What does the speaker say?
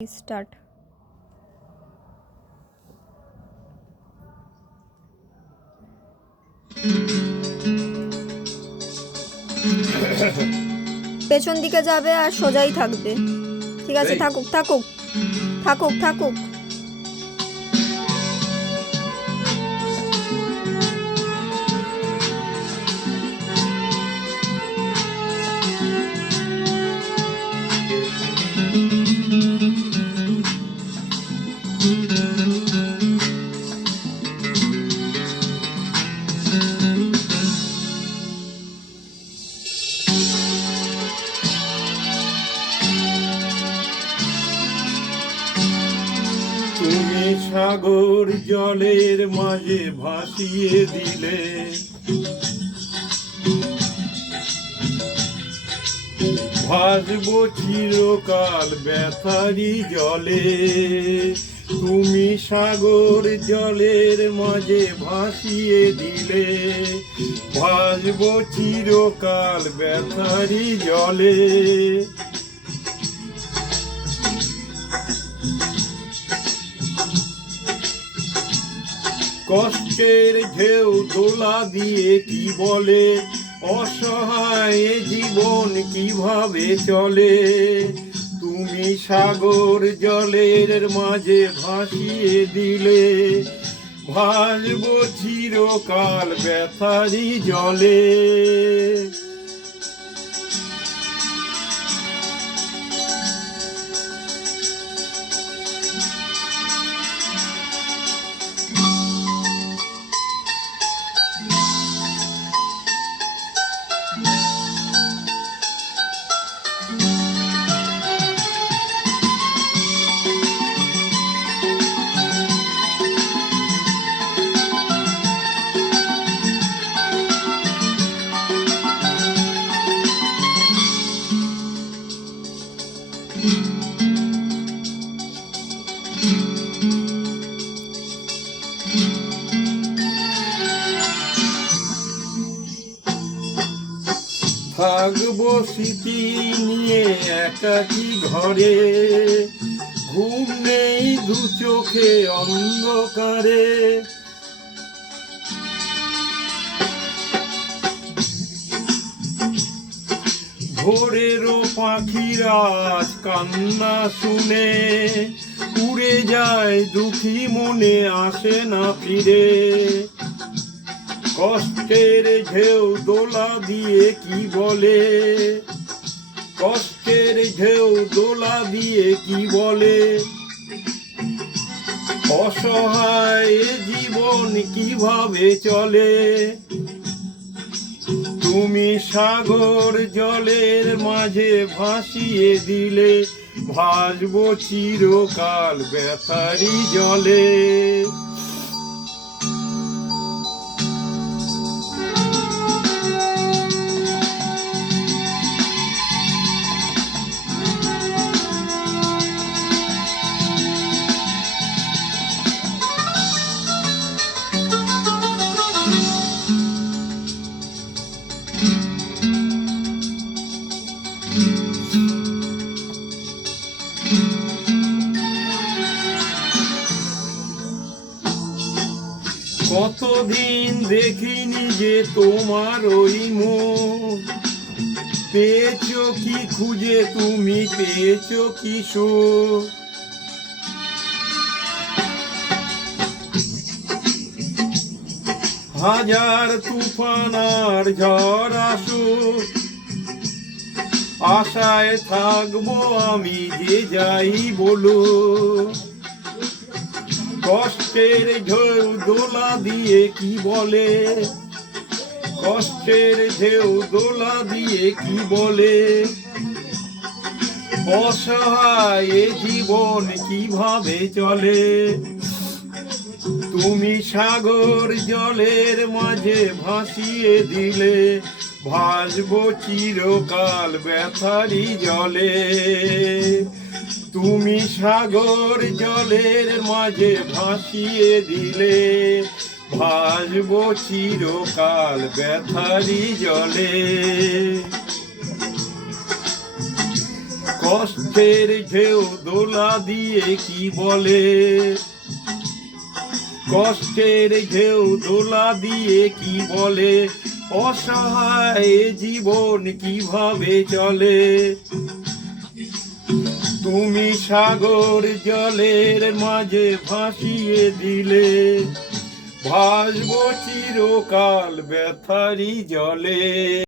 Start. পেছন দিকে যাবে আর সোজাই থাকবে। ঠিক আছে, থাকুক থাকুক থাকুক থাকুক। তুমি সাগর জলের মাঝে ভাসিয়ে দিলে, ভাসবো চিরকাল ব্যথারি জলে। তুমি সাগর জলের মাঝে ভাসিয়ে দিলে, ভাসবো চিরকাল ব্যথারি জলে। কষ্টের ঢেউ দোলা দিয়ে কি বলে, অসহায় জীবন কিভাবে চলে। তুমি সাগর জলের মাঝে ভাসিয়ে দিলে, ভাসবো চিরকাল ব্যথারি জলে। থাকবো স্মৃতি নিয়ে একাকী ঘরে, ঘুম নেই দু চোখে অন্ধকারে। ভোরেরও পাখিরা আজ কান্না শুনে, উড়ে যায় দুঃখী মনে আসে না ফিরে। কষ্টের ঢেউ দোলা দিয়ে কি বলে, কষ্টের ঢেউ দোলা দিয়ে কি বলে, অসহায় জীবন কিভাবে চলে। তুমি সাগর জলের মাঝে ভাসিয়ে দিলে, ভাসবো চিরকাল ব্যথারি জলে। কতদিন দেখিনি যে তোমার ওই মুখ, পেয়েছো কি খুঁজে তুমি, পেয়েছো কি সুখ। হাজার তুফান আর ঝড় আসুক, আশায় থাকবো আমি যে যাই বলো। কষ্টের ঢেউ দোলা দিয়ে কি বলে, কষ্টের ঢেউ দোলা দিয়ে কি বলে, অসহায় জীবন কিভাবে চলে। তুমি সাগর জলের মাঝে ভাসিয়ে দিলে, ভাসবো চিরকাল ব্যথারি জলে। তুমি সাগর জলের মাঝে ভাসিয়ে দিলে, ভাসবো চিরকাল ব্যথারি জলে। কষ্টের ঢেউ দোলা দিয়ে কি বলে, কষ্টের ঢেউ দোলা দিয়ে কি বলে, অসহায় জীবন কিভাবে চলে। তুমি সাগর জলের মাঝে ভাসিয়ে দিলে, ভাসবো চিরকাল ব্যথারি জলে।